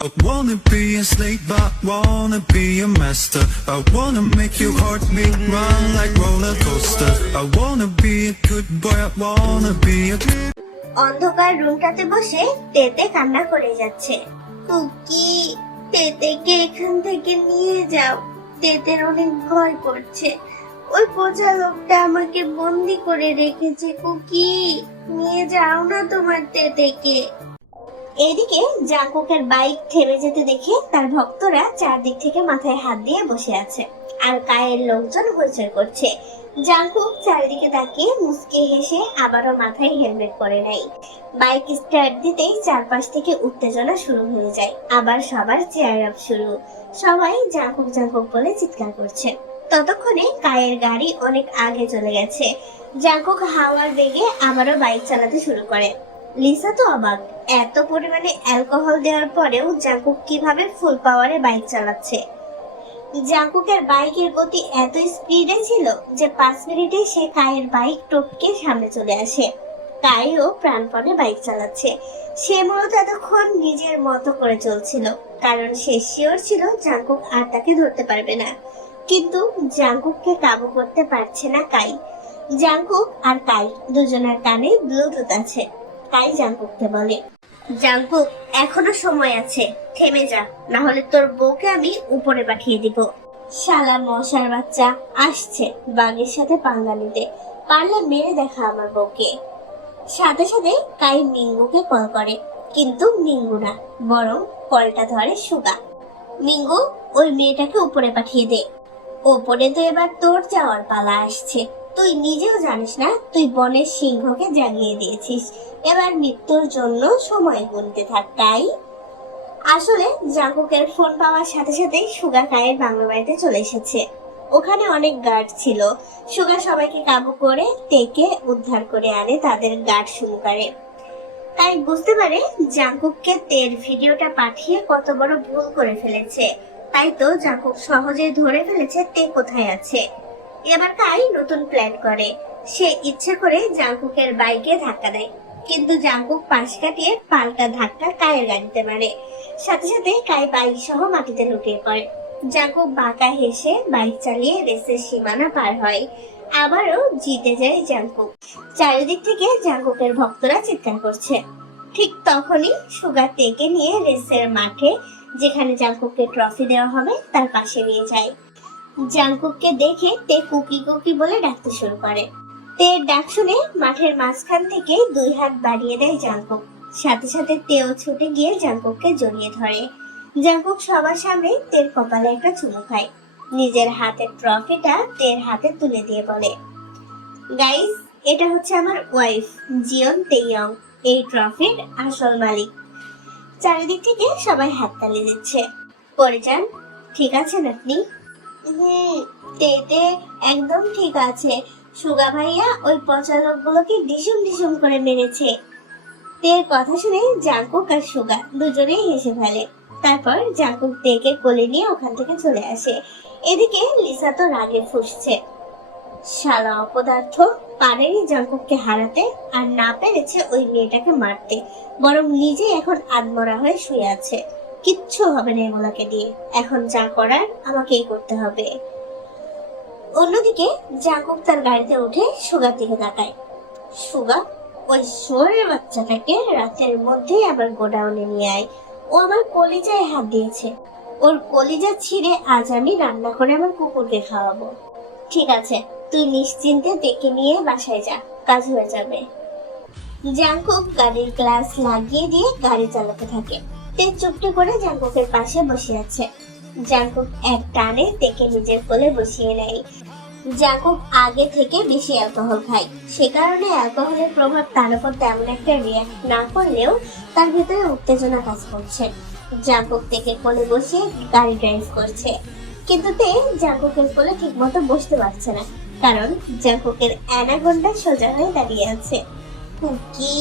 I wanna be a slave, but wanna be a master. I wanna make your heartbeat run like roller coaster. I wanna be a good boy, I wanna be a অন্ধকার রুমটাতে বসে তেতে কান্না করে যাচ্ছে। Cookie, তেতেকে এখান থেকে নিয়ে যাও, তেতের অনেক ভয় করছে। ওই পচা লোকটা আমাকে বন্দি করে রেখেছে। কুকি, নিয়ে যাও না তোমার তেতেকে। এদিকে জাঙ্কুকের বাইক থেমে যেতে দেখে তার ভক্তরা চারদিক থেকে মাথায় হাত দিয়ে বসে আছে, আর কায়ের লোকজন হইচই করছে। জাঙ্কুক চারিদিকে তাকিয়ে মুচকি হেসে আবারও মাথায় হেলমেট পরে নাই। বাইক স্টার্ট দিতেই চারপাশ থেকে উত্তেজনা শুরু হয়ে যায়। আবার সবার চেয়ার আপ শুরু, সবাই জাঙ্কুক জাঙ্কুক বলে চিৎকার করছে। ততক্ষণে কায়ের গাড়ি অনেক আগে চলে গেছে। জাঙ্কুক হাওয়ার বেগে আবারও বাইক চালাতে শুরু করে। লিসা তো অবাক, এত পরিমাণে অ্যালকোহল দেওয়ার পরেও জাঙ্কুক কিভাবে ফুল পাওয়ারে বাইক চালাচ্ছে। জাঙ্কুকের বাইকের গতি এত স্পিডে ছিল যে 5 মিনিটে সে কায়ের বাইক টপকে সামনে চলে আসে। কাইও প্রাণপণে বাইক চালাচ্ছে। সে মূলত এতক্ষণ নিজের মতো করে চলছিল, কারণ সে শিওর ছিল জাঙ্কুক আর তাকে ধরতে পারবে না। কিন্তু জাঙ্কুককে কাবু করতে পারছে না কাই। জাঙ্কুক আর কাই দুজনের কানে ব্লুটুথ আছে। কাই জাঙ্কুককে বলে, জাঙ্কুক, এখনো সময় আছে, থেমে যা, না হলে তোর বউকে আমি উপরে পাঠিয়ে দিব। শালা মশার বাচ্চা আসছে বাঘের সাথে পাঙ্গা নিতে, পারলে মেরে দেখা আমার বউকে। সাথে সাথে কাই মিঙ্গুকে কল করে, কিন্তু মিঙ্গু না, বরং কলটা ধরে সুগা। মিঙ্গু, ওই মেয়েটাকে উপরে পাঠিয়ে দে। ওপরে তো এবার তোর যাওয়ার পালা আসছে। তুই নিজেও জানিস না তুই বনের সিংহকে জাগিয়ে দিয়েছিস। এবার মৃত্যুর জন্য সময় গুনতে থাক। তাই আসলে জাঙ্কুকের ফোন পাওয়ার সাথে সাথেই সুগা কায়ের বাংলা বাড়িতে চলে এসেছে। ওখানে অনেক গার্ড ছিল। সুগা সবাইকে কাবু করে টেকে উদ্ধার করে আনে তাদের গার্ড সহকারে। তাই বুঝতে পারে জাঙ্কুককে তের ভিডিওটা পাঠিয়ে কত বড় ভুল করে ফেলেছে। তাই তো জাঙ্কুক সহজেই ধরে ফেলেছে তে কোথায় আছে। এবার কাই নতুন প্ল্যান করে। সে ইচ্ছে করে জাঙ্কুকের বাইকে ধাক্কা দেয়, কিন্তু জাঙ্কুক পাশ কাটিয়ে পাল্টা ধাক্কা কায়ের গাড়িতে মারে। সাথে সাথে কাই বাইক সহ মাটিতে লুটিয়ে পড়ে। জাঙ্কুক বাঁকা হেসে বাইক চালিয়ে রেসের সীমানা পার হয়। আবারও জিতে যায় জাঙ্কুক। চারিদিক থেকে জাঙ্কুকের ভক্তরা চিৎকার করছে। ঠিক তখনই সুগা তেকে নিয়ে রেসের মাঠে, যেখানে জাঙ্কুককে ট্রফি দেওয়া হবে, তার পাশে নিয়ে যায়। জাঙ্কুককে দেখে তে কুকি কুকি বলে ডাকতে শুরু করে। তের ডাক শুনে মাঠের মাঝখান থেকে 2 হাত বাড়িয়ে দেয় জাঙ্কুক। সাথে সাথে তেও ছুটে গিয়ে জাঙ্কুককে জড়িয়ে ধরে। জাঙ্কুক সবার সামনে তের কপালে একটা চুমু খায়। নিজের হাতের ট্রফিটা তের হাতে তুলে দিয়ে বলে, গাইস, এটা হচ্ছে আমার ওয়াইফ জিয়ন তেইয়ং, এই ট্রফির আসল মালিক। চারিদিক থেকে সবাই হাততালি দিচ্ছে। পরে যান, ঠিক আছেন আপনি? তেতে একদম ঠিক আছে। সুগা ভাইয়া ওই পচা লোকগুলোকে ডিসুম ডিসুম করে মেরেছে। তের কথা শুনে জাঙ্কুক আর সুগা দুজনেই হেসে ফেলে। তারপর জাঙ্কুক তেকে কোলে নিয়ে ওখান থেকে চলে আসে। এদিকে লিসা তো রাগে ফুঁসছে। শালা অপদার্থ, পারেনি জাঙ্কুককে হারাতে, আর না পেরেছে ওই মেয়েটাকে মারতে, বরং নিজে এখন আদমরা হয়ে শুয়ে আছে। কিচ্ছু হবে না এগুলোকে দিয়ে, এখন যা করার আমাকেই করতে হবে। অন্যদিকে জাঙ্কুক তার গাড়িতে উঠে সুগার দিকে তাকায়। সুগা, ওই শোরের বাচ্চাটাকে রাতের মধ্যেই আবার গোডাউনে নিয়ে আয়। ও আমার কলিজায় হাত দিয়েছে। ওর কলিজা ছিঁড়ে আজ আমি রান্না করে আমার কুকুরকে খাওয়াবো। ঠিক আছে, তুই নিশ্চিন্তে দেখে নিয়ে বাসায় যা, কাজ হয়ে যাবে। জাঙ্কুক গাড়ির গ্লাস লাগিয়ে দিয়ে গাড়ি চালাতে থাকে। তে চুপটি করে জাঙ্কুকের পাশে বসে আছে। জাঙ্কুক এক টানে তেকে নিজের কোলে বসিয়ে নেয়। জাঙ্কুক আগে থেকে বেশি অ্যালকোহল খায়, সে কারণে অ্যালকোহলের প্রভাব তার উপর তেমন একটা রিয়াক্ট না করলেও তার ভিতরে উত্তেজনা কাজ করছে। জাঙ্কুক তেকে কোলে বসিয়ে গাড়ি ড্রাইভ করছে, কিন্তু তে জাঙ্কুকের কোলে ঠিক মতো বসতে পারছে না, কারণ জাঙ্কুকের অ্যানাকোন্ডা সোজা হয়ে দাঁড়িয়ে আছে। কি,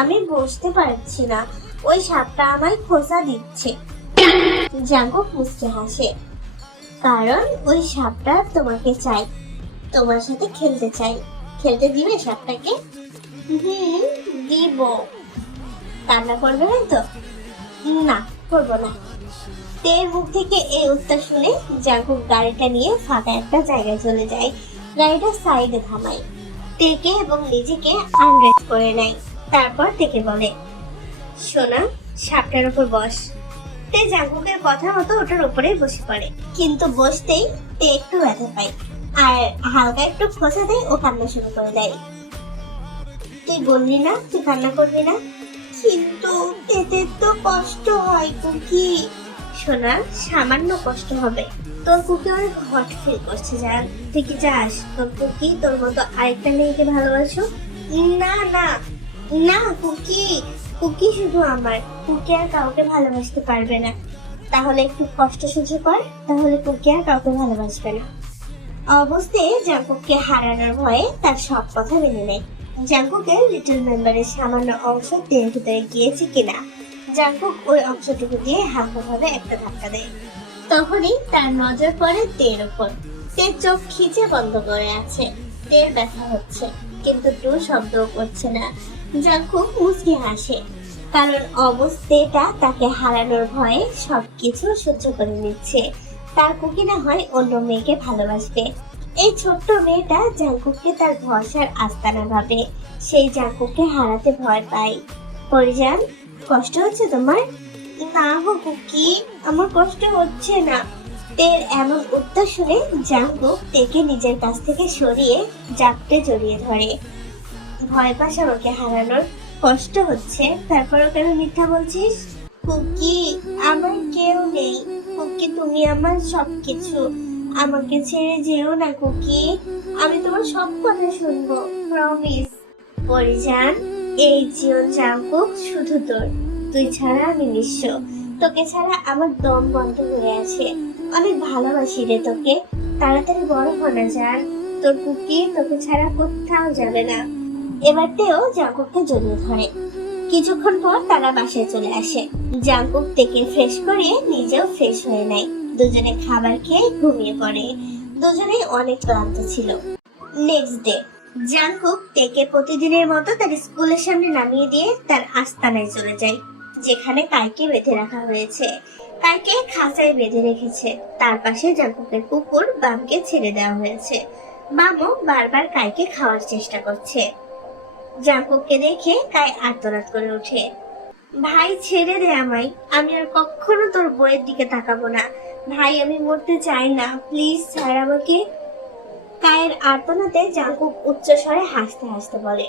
আমি বসতে পারছি না, ওই সাপটা আমায় খোঁচা দিচ্ছে। জাঙ্কুক মুচকে হাসে, কারণ ওই সাপটা তোমাকে চাই, তোমার সাথে খেলতে চাই। খেলতে দিবে সাপটাকে? দিব। কান্না করবে না তো? না, করবো না। তের মুখ থেকে এই উত্তর শুনে জাঙ্কুক গাড়িটা নিয়ে ফাঁকা একটা জায়গায় চলে যায়। গাড়িটা সাইডে থামায়, তেকে এবং নিজেকে আনরেস্ট করে নেয়। তারপর তেকে বলে, সোনা, সাপটার উপর বস। তে জাঙ্কুকের কথা মতো ওটার উপরে বসে পড়ে, কিন্তু বসতেই তে একটু ব্যথা পায় আর হালকা একটু খোঁচা দেয় ও কান্না শুরু করে দেয়। তুই বললি না তুই কান্না করবি না, কিন্তু এতে তো কষ্ট হয় কুকি। সোনা, সামান্য কষ্ট হবে, তোর কুকি অনেক হট ফিল করছে। জান, তুই কি চাস তোর কুকি তোর মতো আরেকটা মেয়েকে ভালোবাসো? না না না কুকি, কুকি শুধু আমার, কুকি আর কাউকে ভালোবাসতে পারবে না। তাহলে একটু কষ্ট সহ্য কর, তাহলে কুকি আর কাউকে ভালোবাসবে না। অবস্থায় জাঙ্কুককে হারানোর ভয়ে তার সব কথা মেনে নেয়। জাঙ্কুকের লিটল মেম্বারের সামান্য অংশ তের ভিতরে গিয়েছে কিনা, জাঙ্কুক ওই অংশটুকু দিয়ে হালকাভাবে একটা ধাক্কা দেয়। তখনই তার নজর পড়ে তের উপর। তের চোখ খিচে বন্ধ করে আছে, তের ব্যথা হচ্ছে, কিন্তু টু শব্দও করছে না। জাঙ্কুক মুচকি হাসে, কারণ অবস্থাটা তাকে হারানোর ভয়ে সবকিছু সহ্য করে নিচ্ছে। তার কুকি না হয় অন্য মেয়েকে ভালোবাসবে। এই ছোট্ট মেয়েটা জাঙ্কুককে তার ভরসার আস্তানা ভাবে, সেই জাঙ্কুককে হারাতে ভয় পায়। পরিজান, কষ্ট হচ্ছে তোমার? না গো কুকি, আমার কষ্ট হচ্ছে না। তের এমন উত্তর শুনে জাঙ্কুক তেকে নিজের কাছ থেকে সরিয়ে জাপটে জড়িয়ে ধরে। ভয় পাস আমাকে হারানোর? কষ্ট হচ্ছে, তারপরও কেন মিথ্যা বলছিস? কুকি, আমার কেউ নেই কুকি, তুমি আমার সবকিছু। আমাকে ছেড়ে যেও না কুকি, আমি তোমার সব কথা শুনবো, প্রমিস। পরিজান, এই জীবন জাঙ্কুক শুধু তোর, তুই ছাড়া আমি নিঃস্ব। তোকে ছাড়া আমার দম বন্ধ হয়ে আছে। অনেক ভালোবাসি রে তোকে, তাড়াতাড়ি বড় হ না জান, তোর কুকি তোকে ছাড়া কোথাও যাবে না। এবার তেও জাঙ্কুককে জড়িয়ে ধরে। কিছুক্ষণ পর তারা বাসায় চলে আসে। জাঙ্কুক তেকে ফ্রেশ করিয়ে নিজেও ফ্রেশ হয়ে নেয়। দুজনে খাবার খেয়ে ঘুমিয়ে পড়ে। দুজনেই অনেক ক্লান্ত ছিল। নেক্সট ডে জাঙ্কুক তেকে প্রতিদিনের মতো তার স্কুলের সামনে নামিয়ে দিয়ে তার আস্তানায় চলে যায়, যেখানে কাইকে বেঁধে রাখা হয়েছে। কাইকে খাঁচায় বেঁধে রেখেছে। তার পাশে জাঙ্কুকের কুকুর বামকে ছেড়ে দেওয়া হয়েছে। বামও বারবার কাইকে খাওয়ার চেষ্টা করছে। জাঙ্কুককে দেখে কাই আর্তনাদ করে ওঠে, ভাই ছেড়ে দে আমায়, আমি আর কখনো তোর বইয়ের দিকে তাকাবো না। ভাই, আমি মরতে চাই না, প্লিজ ছাড় আমাকে। কায়ের আর্তনাদে জাঙ্কুক উচ্চ স্বরে হাসতে হাসতে বলে,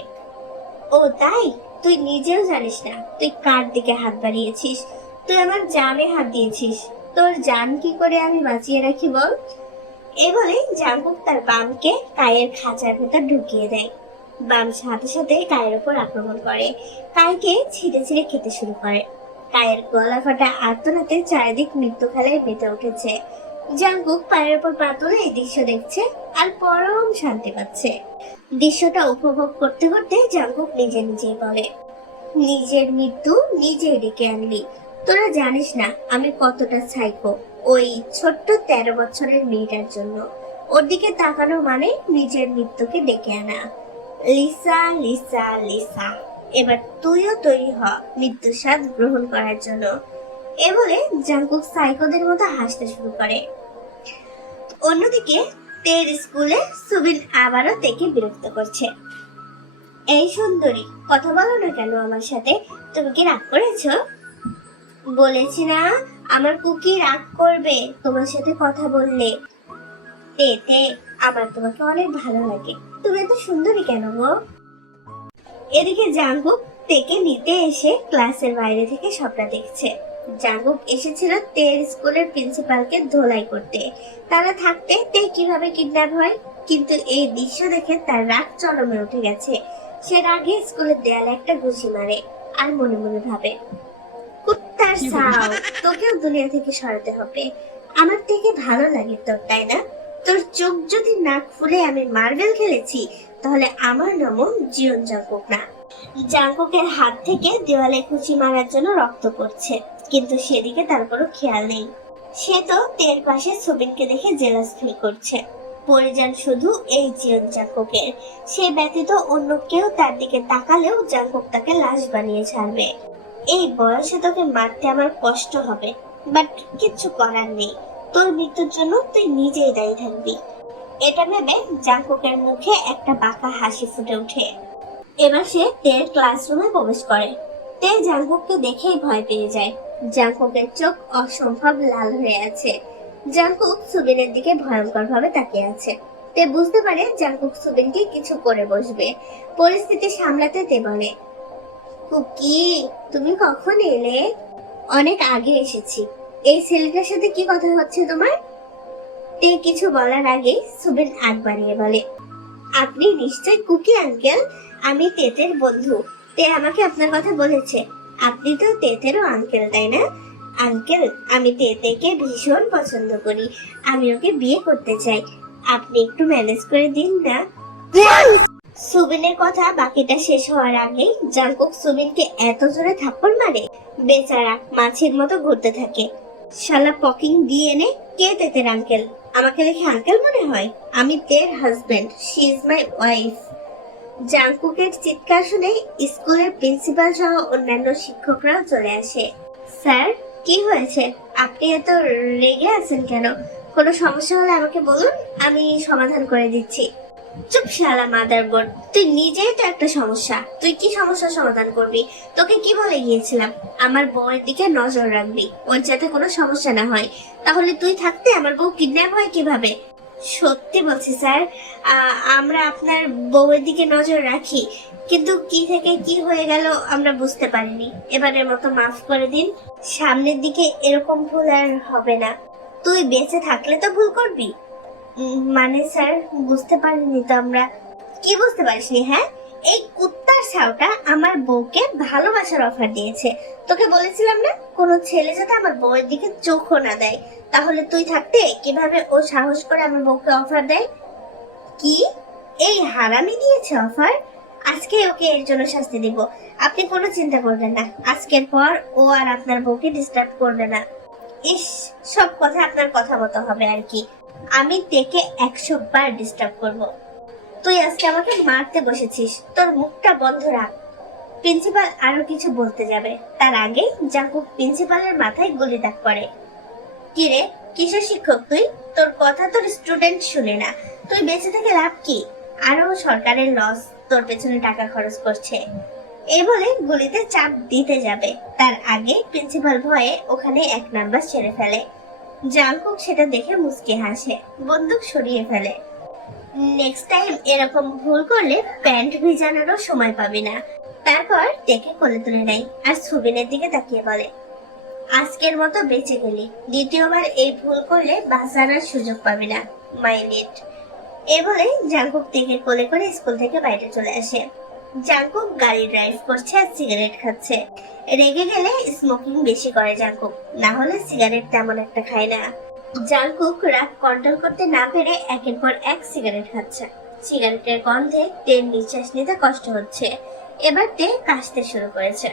ও তাই? তুই নিজেও জানিস না তুই কার দিকে হাত বাড়িয়েছিস। তুই আমার জানে হাত দিয়েছিস, তোর জান কি করে আমি বাঁচিয়ে রাখি বল। এ বলে জাঙ্কুক তার বামকে কায়ের খাঁচার ভেতর ঢুকিয়ে দেয়। বাম সাথে সাথে কায়ের উপর আক্রমণ করে, কাইকে ছিঁড়ে ছিঁড়ে খেতে শুরু করে। কায়ের গলা ফাটা আর্তনাদে চারিদিক মৃত্যু খেলায় মেতে উঠেছে। জাঙ্কুক পায়ের উপর পা তুলে এই দৃশ্য দেখছে আর পরম শান্তি পাচ্ছে। দৃশ্যটা উপভোগ করতে করতে জাঙ্কুক নিজে নিজেই বলে, নিজের মৃত্যু নিজেই ডেকে আনলি। তোরা জানিস না আমি কতটা সাইকো ওই ছোট্ট 13 বছরের মেয়েটার জন্য। ওর দিকে তাকানো মানে নিজের মৃত্যুকে ডেকে আনা। লিসা লিসা লিসা, এবার তুইও তৈরি হ মৃত্যুর স্বাদ গ্রহণ করার জন্য। এ বলে জাঙ্কুক সাইকোদের মতো হাসতে শুরু করে। অন্যদিকে তের স্কুলে সুবিন আবারও তেকে বিরক্ত করছে। এই সুন্দরী, কথা বলো না কেন আমার সাথে? তুমি কি রাগ করেছো? বলেছি না আমার কুকি রাগ করবে তোমার সাথে কথা বললে। তে আমার তোমাকে অনেক ভালো লাগে, তুমি এত সুন্দরী কেন গো? এদিকে জাঙ্কুক তেকে নিতে এসে ক্লাসের বাইরে থেকে সবটা দেখছে। জাঙ্কুক এসেছিল তের স্কুলের প্রিন্সিপালকে ধোলাই করতে। তারা থাকতে তে কিভাবে কিডন্যাপ হয়, কিন্তু এই দৃশ্য দেখে তার রাগ চরমে উঠে গেছে। সে রাগে স্কুলের দেয়ালে একটা ঘুষি মারে আর মনে মনে ভাবে, কুত্তার সাও, তোকেও দুনিয়া থেকে সরাতে হবে। আমার থেকে ভালো লাগে তোর, তাই না? তোর চোখ যদি নাক ফুলে আমি মার্বেল খেলেছি, তাহলে আমার নামও জীবন জাঙ্কুক না। জাঙ্কুকের হাত থেকে দেওয়ালে কুচি মারার জন্য রক্ত পড়ছে, কিন্তু সেদিকে তার কোনো খেয়াল নেই। সে তো তের পাশে সুবিনকে দেখে জেলাস ফিল করছে। পরিজান শুধু এই জীবন জাঙ্কুকের, সে ব্যতীত অন্য কেউ তার দিকে তাকালেও জাঙ্কুক তাকে লাশ বানিয়ে ছাড়বে। এই বয়সে তোকে মারতে আমার কষ্ট হবে, বাট কিচ্ছু করার নেই। তোর মৃত্যুর জন্য তুই নিজেই দায়ী থাকবি। এটা ভেবে জাংকুকের মুখে একটা বাঁকা হাসি ফুটে ওঠে। এবার সে তের ক্লাসরুমে প্রবেশ করে। তে জাংকুককে দেখেই ভয় পেয়ে যায়। জাংকুকের চোখ অসম্ভব লাল হয়ে আছে। জাংকুক সুবিনের দিকে ভয়ঙ্কর ভাবে তাকিয়ে আছে। তে বুঝতে পারে জাংকুক সুবিনকে কিছু করে বসবে। পরিস্থিতি সামলাতে তে বলে, কুকি তুমি কখন এলে? অনেক আগে এসেছি। এই ছেলেটার সাথে কি কথা হচ্ছে তোমার? তে কিছু বলার আগে সুবিন আগ বাড়িয়ে বলে, আপনি নিশ্চয় কুকি আঙ্কেল। আমি তেতের বন্ধু। তে আমাকে আপনার কথা বলেছে। আপনি তো তেতেরও আঙ্কেল, তাই না? আঙ্কেল, আমি তেতেকে ভীষণ পছন্দ করি। আমি ওকে বিয়ে করতে চাই। আপনি একটু ম্যানেজ করে দিন না। সুবিনের কথা বাকিটা শেষ হওয়ার আগে জাংকুক সুবিনকে এত জোরে থাপ্পড় মারে, বেচারা মাছির মতো ঘুরতে থাকে। শালা পকিং ডিএনএ, কে তেতের আঙ্কেল? আমাকে দেখে আঙ্কেল মনে হয়? আমি তের husband, she is my wife. জাংকুকের চিৎকার শুনে স্কুলের প্রিন্সিপাল সহ অন্যান্য শিক্ষকরাও চলে আসে। স্যার, কি হয়েছে? আপনি এত রেগে আছেন কেন? কোনো সমস্যা হলে আমাকে বলুন, আমি সমাধান করে দিচ্ছি। চুপ শালা মাদারবোর্ড, তুই নিজেই তো একটা সমস্যা। তুই কি সমস্যার সমাধান করবি? তোকে কি বলে গিয়েছিলাম? আমার বউয়ের দিকে নজর রাখবি, ওর যাতে কোনো সমস্যা না হয়। তাহলে তুই থাকতে আমার বউ কিডন্যাপ হয় কিভাবে? সত্যি বলছি স্যার, আমরা আপনার বউয়ের দিকে নজর রাখি, কিন্তু কি থেকে কি হয়ে গেল আমরা বুঝতে পারিনি। এবারের মতো মাফ করে দিন। সামনের দিকে এরকম ভুল আর হবে না। তুই বেঁচে থাকলে তো ভুল করবি। মানে স্যার, বুঝতে পারিনি তো আমরা। কি বুঝতে পারিসনি? হ্যাঁ, এই কুত্তার ছাওটা আমার বউকে ভালোবাসার অফার দিয়েছে। তোকে বলেছিলাম না কোনো ছেলে যাতে আমার বউয়ের দিকে চোখও না দেয়। তাহলে তুই থাকতে কিভাবে ও সাহস করে আমার বউকে অফার দেয়? কি, এই হারামি দিয়েছে অফার? আজকে ওকে এর জন্য শাস্তি দিব। আপনি কোনো চিন্তা করবেন না, আজকের পর ও আর আপনার বউকে ডিস্টার্ব করবে না। ইস, সব কথা আপনার কথা মতো হবে আর কি। আমি তেকে 100 বার ডিস্টার্ব করব। তুই আজকে আমাকে মারতে বসেছিস, তোর মুখটা বন্ধ রাখ। প্রিন্সিপাল আরো কিছু বলতে যাবে, তার আগে জাংকুক প্রিন্সিপালের মাথায় গুলি দাগ করে। কি রে, কিসের শিক্ষক তুই? তোর কথা তোর স্টুডেন্ট শুনে না। তুই বেঁচে থেকে লাভ কি? আরো সরকারের লস, তোর পেছনে টাকা খরচ করছে। এই বলে গুলিতে চাপ দিতে যাবে, তার আগে প্রিন্সিপাল ভয়ে ওখানে 1 নাম্বার ছেড়ে ফেলে। জাংকুক সেটা দেখে মুচকি হাসে, বন্দুক সরিয়ে ফেলে। নেক্সট টাইম এরকম ভুল করলে প্যান্ট ভিজানোরও সময় পাবি না। তারপর দেখে কোলে তুলে নেয় আর সুবিনের দিকে তাকিয়ে বলে, আজকের মতো বেঁচে গেলি, দ্বিতীয়বার এই ভুল করলে বাঁচানোর সুযোগ পাবি না। Mind it. এ বলে জাংকুক থেকে কোলে করে স্কুল থেকে বাইরে চলে আসে। জাংকুক গাড়ি ড্রাইভ করছে আর সিগারেট খাচ্ছে। রেগে গেলে স্মোকিং বেশি করে জাংকুক, না হলে সিগারেট তেমন একটা খায় না। জাংকুক রাগ কন্ট্রোল করতে না পেরে একের পর এক সিগারেট খাচ্ছে। সিগারেটের গন্ধে তের নিঃশ্বাস নিতে কষ্ট হচ্ছে। এবার তে কাশতে শুরু করেছে।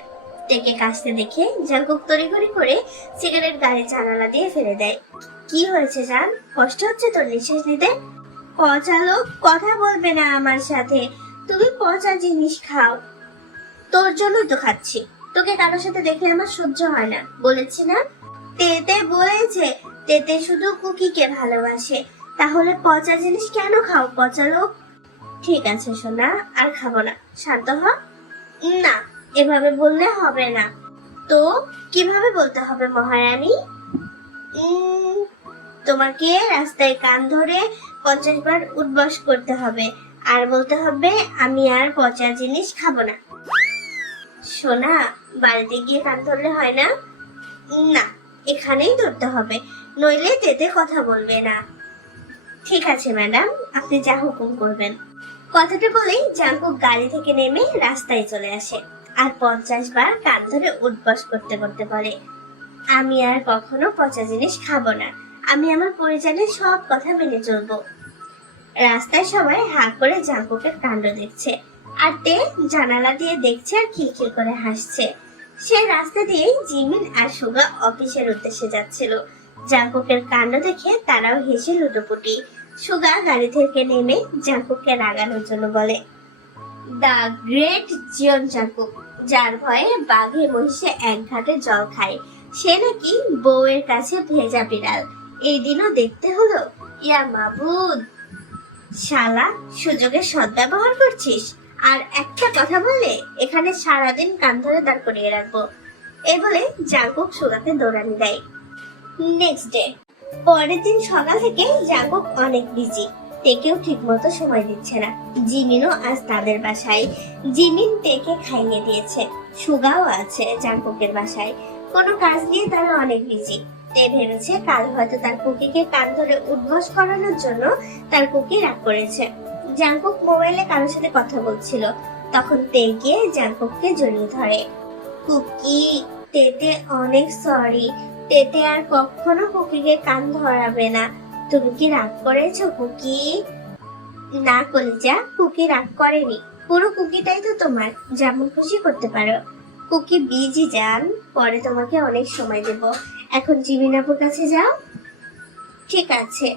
তেকে কাশতে দেখে জাংকুক তড়িঘড়ি করে সিগারেট গাড়ি জানালা দিয়ে ফেলে দেয়। কি হয়েছে জান, কষ্ট হচ্ছে তোর নিঃশ্বাস নিতে? পচালো, কথা বলবে না আমার সাথে। তুমি পচা জিনিস খাও। তোর জন্য তো খাচ্ছি। তোকে কারোর সাথে দেখলে আমার সহ্য হয় না, বলেছি না? তেতে বলেছে তেতে শুধু কুকিকে ভালোবাসে। তাহলে পচা জিনিস কেন খাও, পচা লোক? ঠিক আছে সোনা, আর খাবো না, শান্ত হ। না, এভাবে বললে হবে না। তো কিভাবে বলতে হবে মহারানী? তোমাকে রাস্তায় কান ধরে 50 বার উঠবস করতে হবে আর বলতে হবে আমি আর পচা জিনিস খাবো না। সোনা, বাড়িতে গিয়ে কান ধরলে হয় না? না, এখানেই ধরতে হবে, নইলে তেতে কথা বলবে না। ঠিক আছে ম্যাডাম, আপনি যা হুকুম করবেন। কথাটা বলেই জাংকুক গাড়ি থেকে নেমে রাস্তায় চলে আসে আর 50 বার কান ধরে উঠবস করতে করতে বলে, আমি আর কখনো পচা জিনিস খাবো না। আমি আমার পরিজনের সব কথা মেনে চলবো। রাস্তায় সবাই হা করে জাংকুকের কাণ্ড দেখছে, আর তে জানালা দিয়ে দেখছে আর খিলখিল করে হাসছে। সে রাস্তা দিয়ে জিমিন আর সুগা অফিসের উদ্দেশ্যে যাচ্ছিল। জাংকুকের কাণ্ড দেখে তারাও হেসে লুটোপুটি। সুগা গাড়ি থেকে নেমে জাংকুককে রাগানোর জন্য বলে, দ্য গ্রেট জিয়ন জাংকুক, যার ভয়ে বাঘে মহিষে এক ঘাটে জল খায়। সে নাকি বউয়ের কাছে ভেজা বিড়াল। এই দিনও দেখতে হলো। ইয়া মাবুদ, শালা সুযোগের সদ্ব্যবহার করছিস। আর একটা কথা বললে এখানে সারাদিন কান ধরে দাঁড় করিয়ে রাখবো। এই বলে জাঙ্কুক সুগাকে দৌড়ানি দেয়। নেক্সট ডে, পরের দিন সকাল থেকে জাঙ্কুক অনেক বিজি। তেকেও ঠিক মতো সময় দিচ্ছে না। জিমিনও আজ তাদের বাসায়। জিমিন তেকে খাইয়ে দিয়েছে। সুগাও আছে জাঙ্কুকের বাসায়। কোনো কাজ নিয়ে তারা অনেক বিজি। তে ভেবেছে কাল হয়তো তার কুকিকে কান ধরে উদ্ঘোষ করানোর জন্য তার কুকি রাগ করেছে। জাঙ্কুক মোবাইলে কারোর সাথে কথা বলছিল। তখন তে গিয়ে জাঙ্কুককে জড়িয়ে ধরে। কুকি, তেতে অনেক সরি। তেতে আর কখনো কুকিকে কান ধরাবে না। তুমি কি রাগ করেছো কুকি? না কলিজা, কুকি রাগ করেনি। পুরো কুকিটাই তো তোমার, যেমন খুশি করতে পারো। কুকি বিজি যান, পরে তোমাকে অনেক সময় দেব। এখন জিমিন আপুর কাছে যাও। ঠিক আছে।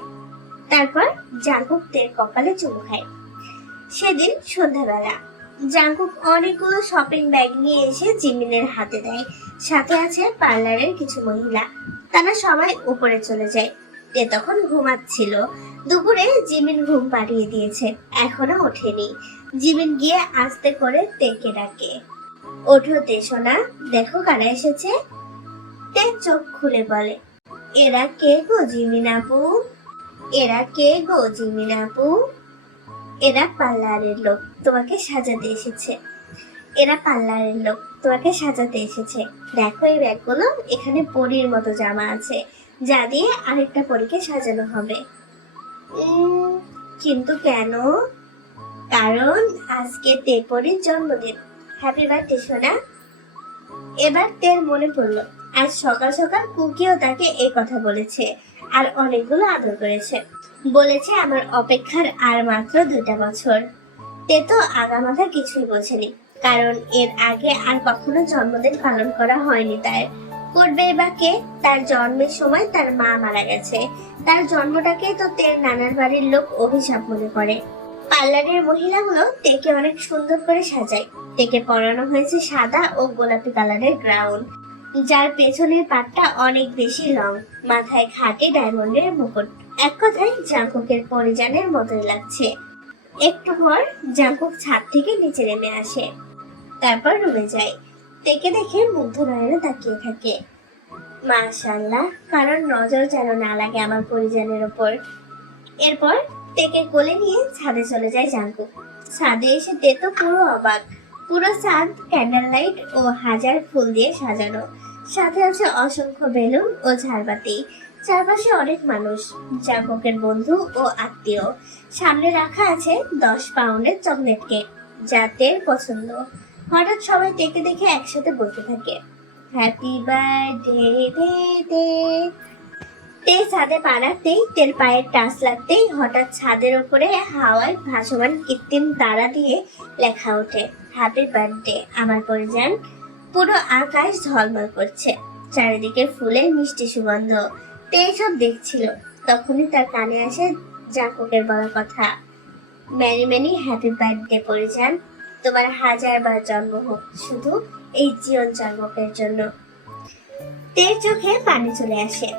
তারপর জাঙ্কুক তের কপালে চুমু খায়। সেদিন সন্ধ্যাবেলা জাঙ্কুক অনেকগুলো শপিং ব্যাগ নিয়ে এসে জিমিনের হাতে দেয়। সাথে আছে পার্লারের কিছু মহিলা। তারা সবাই উপরে চলে যায়। তে তখন ঘুমাচ্ছিল। দুপুরে জিমিন ঘুম পাড়িয়ে দিয়েছে, এখনো ওঠেনি। জিমিন গিয়ে আস্তে করে তেকে ডাকে, ওঠো তে সোনা, দেখো কারা এসেছে। তে চোখ খুলে বলে, এরা কে গো জিমিন আপু? এরা কে গো জিমিন আপু? এরা পার্লারের লোক, তোমাকে সাজাতে এসেছে। এরা পার্লারের লোক, তোমাকে সাজাতে এসেছে। দেখো এই ব্যাগগুলো, এখানে পরীর মতো জামা আছে, যা দিয়ে আরেকটা পরীকে সাজানো হবে। কিন্তু কেন? কারণ আজকে তে পরীর জন্মদিন। হ্যাপি বার্থডে সোনা। এবার তের মনে পড়লো আজ সকাল সকাল কুকিও তাকে এই কথা বলেছে আর অনেকগুলো আদর করেছে। বলেছে আমার অপেক্ষার আর মাত্র 2টা বছর। তে তো আগামাথা কিছুই বোঝেনি, কারণ এর আগে আর কখনো জন্মদিন পালন করা হয়নি তার। করবে বা কে? তার জন্মের সময় তার মা মারা গেছে। তার জন্মটাকে তো তের নানার বাড়ির লোক অভিশাপ মনে করে। পার্লারের মহিলাগুলো তেকে অনেক সুন্দর করে সাজায়। তেকে পরানো হয়েছে সাদা ও গোলাপি কালারের গ্রাউন, যার পেছনের পাটটা অনেক বেশি লং। মাথায় খাঁটি ডায়মন্ডের মুকুট। এক কথায় জাঙ্কুকের পরিজানের মতোই লাগছে। একটু পর জাঙ্কুক ছাদ থেকে নিচে নেমে আসে, তারপর রুমে যায়। তেকে দেখে মুগ্ধ নয়নে তাকিয়ে থাকে। মাশাআল্লাহ, কারণ নজর যেন না লাগে আমার পরিজানের ওপর। এরপর তেকে কোলে নিয়ে ছাদে চলে যায় জাঙ্কুক। ছাদে এসে তে তো পুরো অবাক। পুরো ছাদ ক্যান্ডেল লাইট ও হাজার ফুল দিয়ে সাজানো। সাথে আছে অসংখ্য বেলুন ও ঝাড়বাতি। চারপাশে অনেক মানুষ, জাঙ্কুকের বন্ধু ও আত্মীয়। সামনে রাখা আছে 10 পাউন্ডের চকলেট কেক, যা তের পছন্দ। হঠাৎ সবাই তেকে দেখে একসাথে বলতে থাকে, হ্যাপি বার্থডে তে। তে ছাদে পা রাখতেই তের পায়ের টাচ লাগতেই হঠাৎ ছাদের উপরে হাওয়ায় ভাসমান কৃত্রিম তারা দিয়ে লেখা ওঠে, হ্যাপি বার্থডে আমার পরিজান। পুরো আকাশ ঝলমল করছে, চারিদিকে ফুলের মিষ্টি সুগন্ধ। তে সব দেখছিল, তখনই তার কানে আসে জাঙ্কুকের বলা কথা, মেনি মেনি হ্যাপি বার্থডে পরিজান। তোমার 1000 বার জন্ম হোক, শুধু এই জীবন জাঙ্কুকের জন্য। তের চোখে পানি চলে আসে।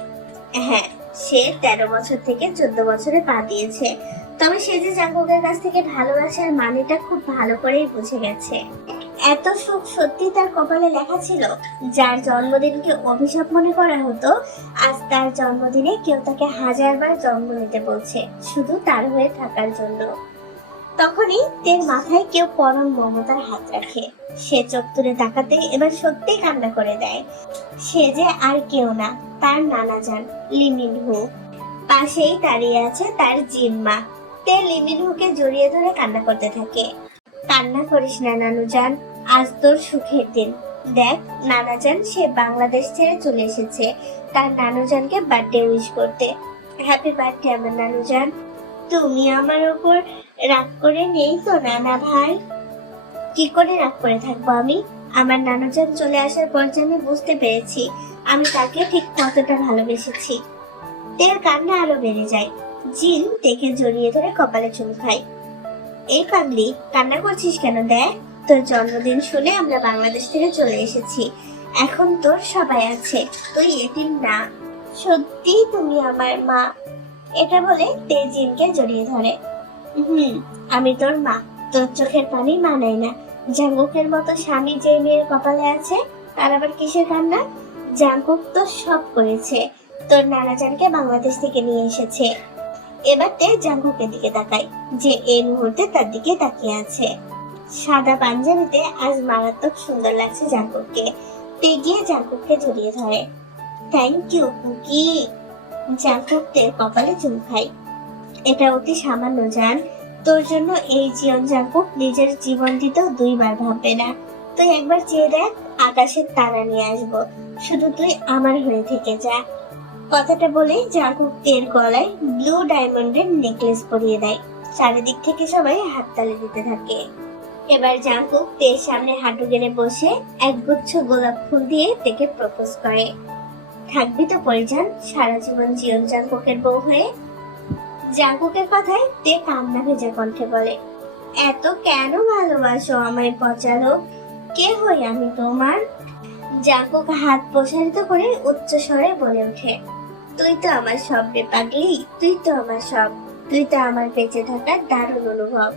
হ্যাঁ, সে 13 বছর থেকে 14 বছরে পা দিয়েছে, তবে সে যে জাঙ্কুকের কাছ থেকে ভালোবাসার মানেটা খুব ভালো করেই বুঝে গেছে। এত সুখ সত্যি তার কপালে লেখা ছিল। যার জন্মদিনকে অভিশাপ মনে করা হতো, আজ তার জন্মদিনে কেউ তাকে 1000 বার জন্ম নিতে বলছে, শুধু তার হয়ে থাকার জন্য। তখনই তের মাথায় কেউ পরম মমতার হাত রাখে। সে চোখ তুলে তাকাতে এবার সত্যিই কান্না করে দেয়। সে যে আর কেউ না, তার নানা যান লিমিনহু। পাশেই দাঁড়িয়ে আছে তার জিম্মা। তে লিমিনহুকে জড়িয়ে ধরে কান্না করতে থাকে। কান্না করিস না নানুজান, আজ তোর সুখের দিন। দেখ নানাজান, সে বাংলাদেশ ছেড়ে চলে এসেছে তার নানুজানকে বার্থডে উইশ করতে। হ্যাপি বার্থডে আমার নানুজান। তুমি আমার উপর রাগ করে নেই তো নানা ভাই? কি করে রাগ করে থাকবো আমি? আমার নানুজান চলে আসার পর যে আমি বুঝতে পেরেছি আমি তাকে ঠিক কতটা ভালোবেসেছি। তের কান্না আরো বেড়ে যায়। জিন তেকে জড়িয়ে ধরে কপালে চুমু খায়। এই পাগলি, কান্না করছিস কেন? দেখ তোর জন্মদিন শুনে আমরা বাংলাদেশ থেকে চলে এসেছি। এখন তোর সবাই আছে, তুই এতিম না। সত্যি তুমি আমার মা। এটা বলে তে জিনকে জড়িয়ে ধরে। আমি তোর মা। তোর চোখের পানি মানায় না। জাঙ্কুকের মতো স্বামী যে মেয়ের কপালে আছে, তার আবার কিসের কান্না? জাঙ্কুক তো সব করেছে, তোর নানাজানকে বাংলাদেশ থেকে নিয়ে এসেছে। এবার তে জাঙ্কুকের দিকে তাকায়, যে এই মুহূর্তে তার দিকে তাকিয়ে আছে। সাদা পাঞ্জাবিতে আজ মারাত্মক সুন্দর লাগছে জাঙ্কুককে। তে গিয়ে জাঙ্কুককে জড়িয়ে ধরে। Thank you cookie. জাঙ্কুক তের কপালে চুম খায়। এটা অতি সামান্য জান, তোর জন্য এই জীবন জাঙ্কুক নিজের জীবন দিতেও দুইবার ভাববে না। তুই একবার চেয়ে দেখ, আকাশের তারা নিয়ে আসবো, শুধু তুই আমার হয়ে থেকে যা। কথাটা বলে জাঙ্কুক তের গলায় ব্লু ডায়মন্ডের নেকলেস পরিয়ে দেয়। চারিদিক থেকে সবাই হাততালি দিতে থাকে। এবার জাঙ্কুক তের সামনে হাঁটু গেড়ে বসে একগুচ্ছ গোলাপ ফুল দিয়ে তেকে প্রপোজ করে। থাকবি তো পরিজান সারা জীবন জীবন জাঙ্কুকের বউ হয়ে? জাঙ্কুকের কথায় তে কান্না ভেজা কণ্ঠে বলে, এত কেন ভালোবাসো আমায় পচা লোক? কে হই আমি তোমার? জাঙ্কুক হাত প্রসারিত করে উচ্চ স্বরে বলে ওঠে, তুই তো আমার সব রে পাগলি, তুই তো আমার সব, তুই তো আমার বেঁচে থাকার দারুণ অনুভব।